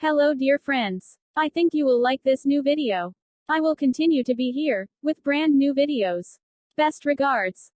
Hello dear friends. I think you will like this new video. I will continue to be here, with brand new videos. Best regards.